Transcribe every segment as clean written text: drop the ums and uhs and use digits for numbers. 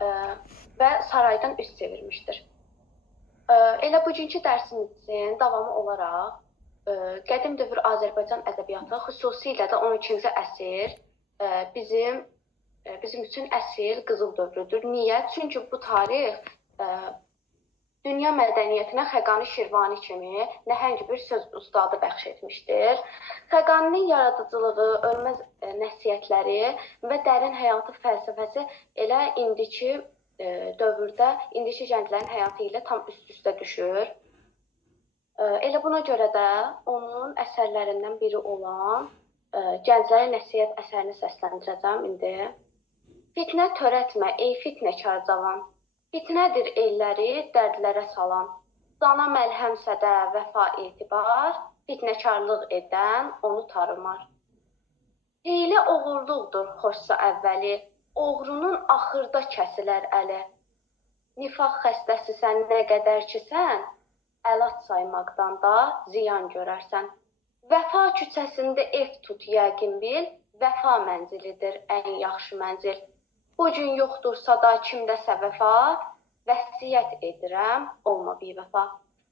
və saraydan üz çevirmişdir. Elə bugünkü dərsimizin davamı olaraq qədim dövr Azərbaycan ədəbiyyatı, xüsusilə də 12-ci əsr bizim üçün əsl qızıl dövrüdür. Niyə? Çünki bu tarix dünya mədəniyyətinə Xəqani Şirvani kimi nəhəng bir söz ustadı bəxş etmişdir. Xəqaninin yaradıcılığı, ölməz nəsihətləri və dərin həyatı fəlsəfəsi elə indiki dövrdə, indiki gənclərin həyatı ilə tam üst-üstə düşür. Elə buna görə də onun əsərlərindən biri olan Gənclərə nəsihət əsərini səsləndirəcəm indi. Fitnə törətmə, ey fitnəkar cavan. Fitnədir elləri dərdlərə salan. Cana məlhəmsə də vəfa etibar, fitnəkarlıq edən onu tarımar. Hiylə oğurluqdur xoşsa əvvəli, oğrunun axırda kəsilər əli. Nifaq xəstəsi sən nə qədər ki sən, əlac saymaqdan da ziyan görərsən. Vəfa küçəsində ev tut yəqin bil, vəfa mənzilidir ən yaxşı mənzil. Bugün yoxdursa da kimdəsə vəfa, vəsiyyət edirəm, olma bivəfa.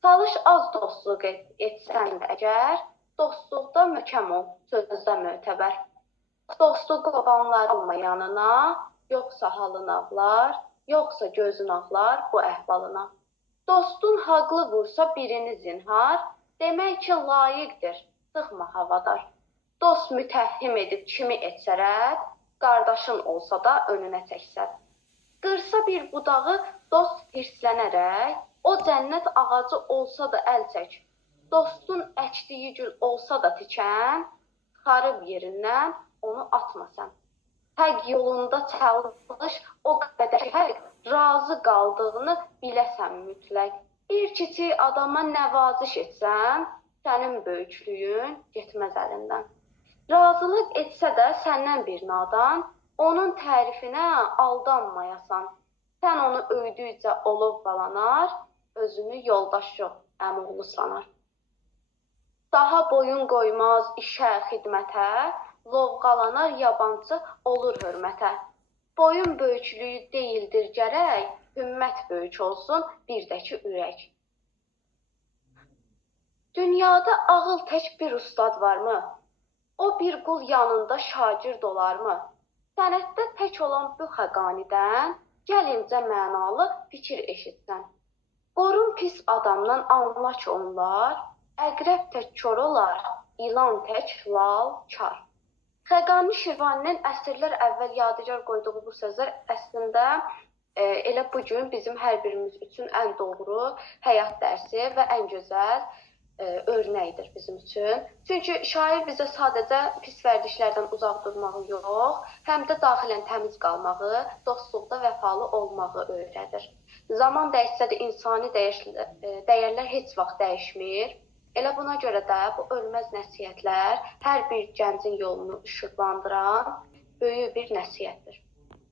Çalış az dostluq etsən də əgər, dostluqda möhkəm ol, sözdə mötəbər. Dostu qobanlar olma yanına, yoxsa halın ağlar, yoxsa gözün ağlar bu əhvalına. Dostun haqlı vursa birini zinhar, demək ki layiqdir, sıxma havadar. Dost mütəhhim edib kimi etsə rədd, qardaşın olsa da önünə çəksər. Qırsa bir budağı dost hirslənərək, o cənnət ağacı olsa da əl çək. Dostun əkdiyi gül olsa da tikən, çıxarıb yerindən onu atma sən. Həq yolunda çalış, o qədər həq razı qaldığını biləsən mütləq. Bir kiçik adama nəvaziş etsən, sənin böyüklüyün getməz əlindən. Razılıq etsə də səndən bir nadan, onun tərifinə aldanmayasan. Sən onu öydükcə olub balanar, özünü yoldaş yox, əmoğlu sanar. Daha boyun qoymaz işə, xidmətə, lovğalanar yabancı olur hörmətə. Boyun böyüklüyü deyildir gərək, hümmət böyük olsun, bir də ki ürək. Dünyada ağıl tək bir ustad varmı? O bir qul yanında şagird olarmı? Sənətdə tək olan bu Xəqanidən gəlincə mənalı fikir eşitsən. Qorun pis adamdan anla ki onlar, əqrəb tək kor olar, ilan tək lal kar. Xəqani Şirvaninin əsrlər əvvəl yadigar qoyduğu bu sözlər əslində elə bugün bizim hər birimiz üçün ən doğru həyat dərsi və ən gözəl örnəkdir bizim üçün. Çünki şair bizə sadəcə pis vərdişlərdən uzaq durmağı yox, həm də daxilən təmiz qalmağı, dostluqda vəfalı olmağı öyrədir. Zaman dəyişsə də insani dəyərlər heç vaxt dəyişmir. Elə buna görə də bu ölməz nəsihətlər hər bir gəncin yolunu işıqlandıran böyük bir nəsihətdir.